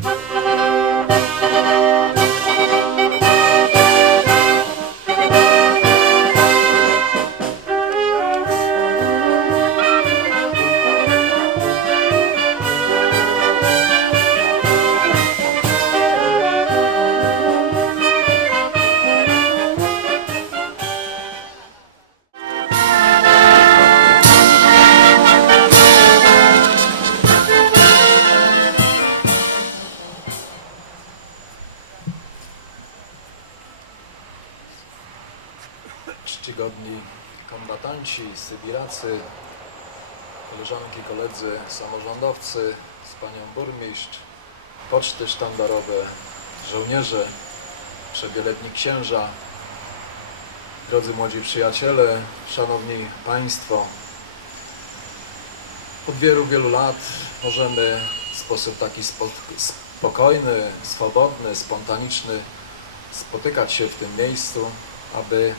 czcigodni kombatanci, sybiracy, koleżanki, koledzy, samorządowcy, z panią burmistrz, poczty sztandarowe, żołnierze, przebieletni księża, drodzy młodzi przyjaciele, szanowni państwo. Od wielu, wielu lat możemy w sposób taki spo, spokojny, swobodny, spontaniczny spotykać się w tym miejscu, aby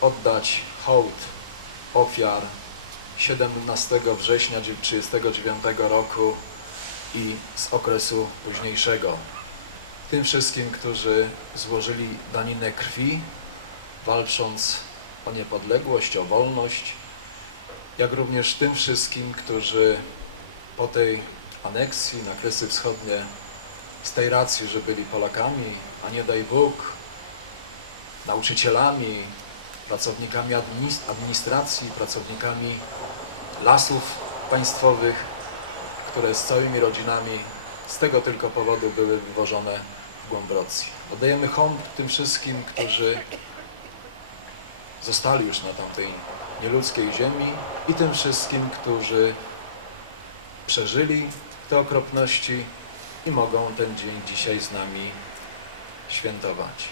oddać hołd ofiar 17 września 1939 roku i z okresu późniejszego. Tym wszystkim, którzy złożyli daninę krwi, walcząc o niepodległość, o wolność, jak również tym wszystkim, którzy po tej aneksji na Kresy Wschodnie z tej racji, że byli Polakami, a nie daj Bóg, nauczycielami, pracownikami administ- administracji, pracownikami lasów państwowych, które z całymi rodzinami z tego tylko powodu były wywożone w głąb Rosji. Oddajemy hołd tym wszystkim, którzy zostali już na tamtej nieludzkiej ziemi i tym wszystkim, którzy przeżyli te okropności i mogą ten dzień dzisiaj z nami świętować.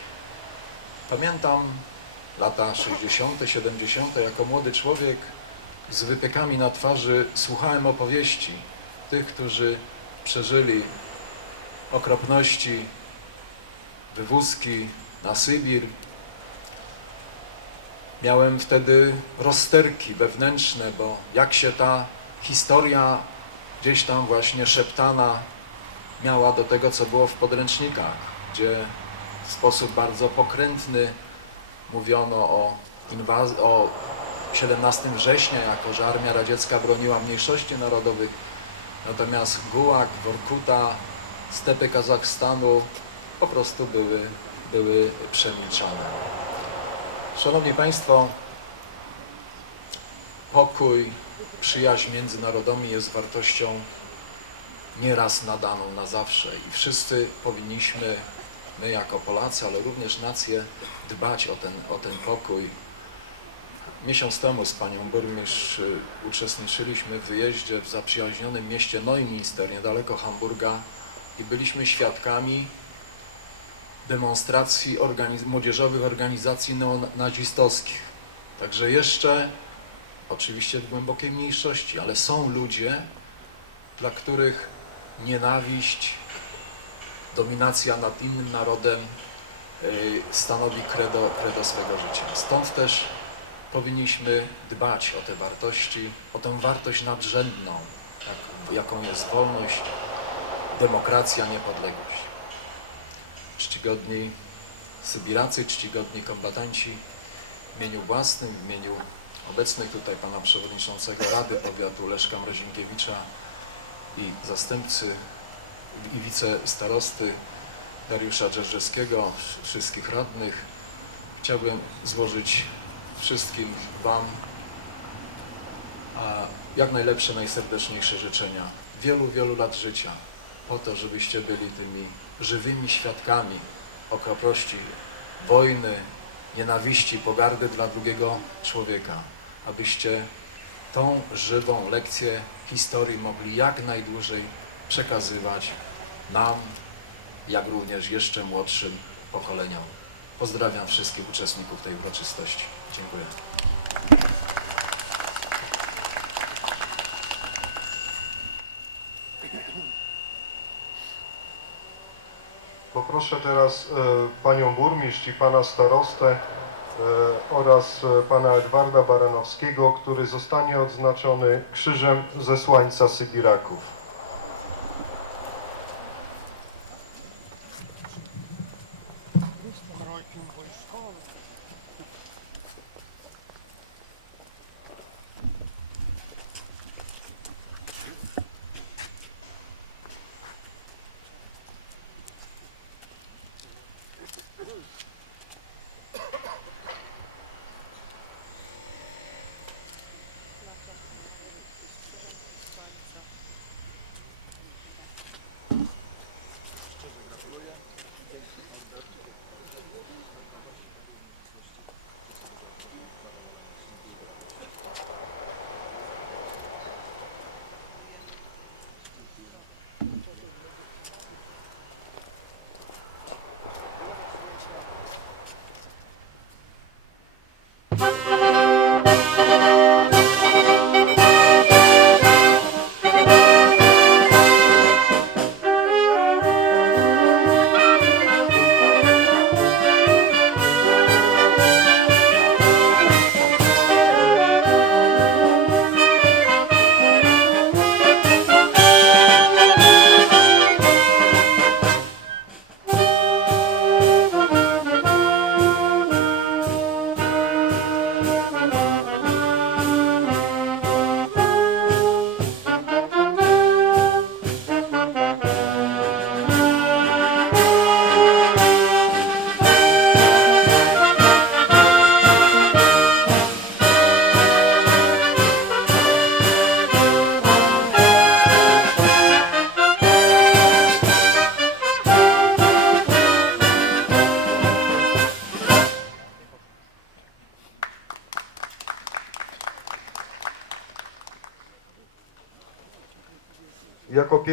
Pamiętam lata 60., 70. jako młody człowiek z wypiekami na twarzy słuchałem opowieści tych, którzy przeżyli okropności wywózki na Sybir. Miałem wtedy rozterki wewnętrzne, bo jak się ta historia gdzieś tam właśnie szeptana miała do tego, co było w podręcznikach, gdzie w sposób bardzo pokrętny mówiono o inwazji, o 17 września, jako że Armia Radziecka broniła mniejszości narodowych, natomiast Gułag, Workuta, stepy Kazachstanu po prostu były, były przemilczane. Szanowni Państwo, pokój, przyjaźń między narodami jest wartością nieraz nadaną na zawsze i wszyscy powinniśmy, my jako Polacy, ale również nacje, dbać o ten, o ten pokój. Miesiąc temu z panią burmistrz y, uczestniczyliśmy w wyjeździe w zaprzyjaźnionym mieście Neumünster, niedaleko Hamburga i byliśmy świadkami demonstracji organiz młodzieżowych organizacji neonazistowskich. Także jeszcze, oczywiście w głębokiej mniejszości, ale są ludzie, dla których nienawiść, dominacja nad innym narodem y, stanowi credo, credo swego życia. Stąd też powinniśmy dbać o te wartości, o tę wartość nadrzędną, jak, jaką jest wolność, demokracja, niepodległość. Czcigodni Sybiracy, czcigodni kombatanci, w imieniu własnym, w imieniu obecnych tutaj pana przewodniczącego Rady Powiatu Leszka Mrozinkiewicza i zastępcy i wicestarosty Dariusza Dżerżewskiego, wszystkich radnych, chciałbym złożyć wszystkim Wam jak najlepsze, najserdeczniejsze życzenia. Wielu, wielu lat życia po to, żebyście byli tymi żywymi świadkami okropności wojny, nienawiści, pogardy dla drugiego człowieka. Abyście tą żywą lekcję historii mogli jak najdłużej przekazywać nam, jak również jeszcze młodszym pokoleniom. Pozdrawiam wszystkich uczestników tej uroczystości. Dziękuję. Poproszę teraz e, panią burmistrz i pana starostę e, oraz e, pana Edwarda Baranowskiego, który zostanie odznaczony krzyżem zesłańca Sybiraków. Jako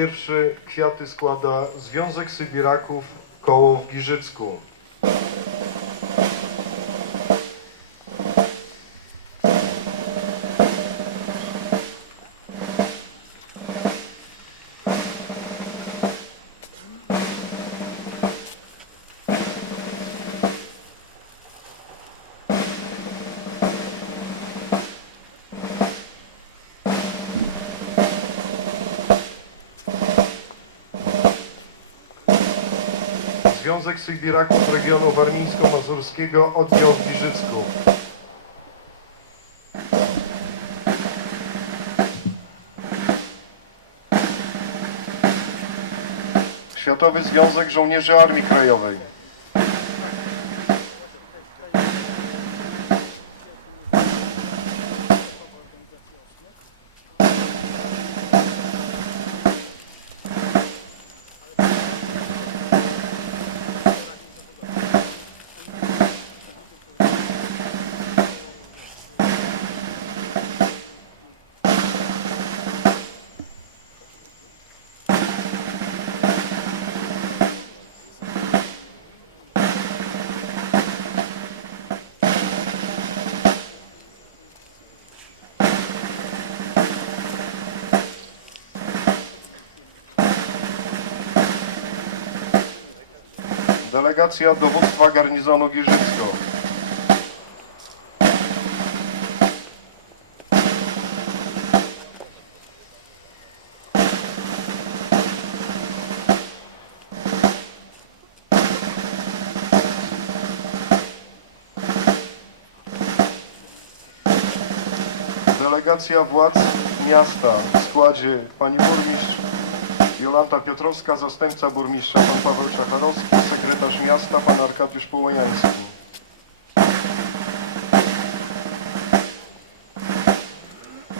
pierwszy kwiaty składa Związek Sybiraków Koło w Giżycku. Związek Sybiraków Regionu Warmińsko-Mazurskiego oddział w Giżycku. Światowy Związek Żołnierzy Armii Krajowej. Delegacja Dowództwa Garnizonu Giżycko. Delegacja władz miasta w składzie pani burmistrz Jolanta Piotrowska, zastępca burmistrza pan Paweł Czacharowski, sekretarz miasta pan Arkadiusz Połajański.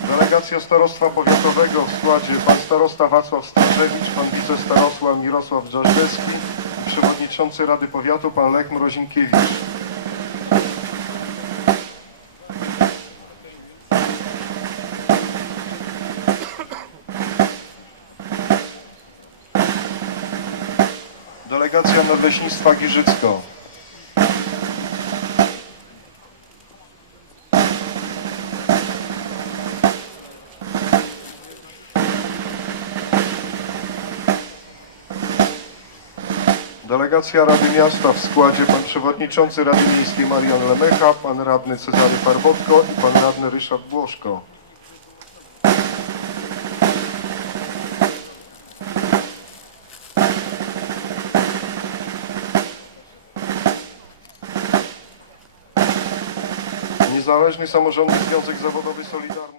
Delegacja Starostwa Powiatowego w składzie pan starosta Wacław Starzewicz, pan wicestarosła Mirosław Drzażdewski i przewodniczący Rady Powiatu pan Lech Mrozinkiewicz. Delegacja Nadleśnictwa Giżycko. Delegacja Rady Miasta w składzie pan przewodniczący Rady Miejskiej Marian Lemecha, pan radny Cezary Farbotko i pan radny Ryszard Błoszko. Niezależny Samorządny Związek Zawodowy Solidarność.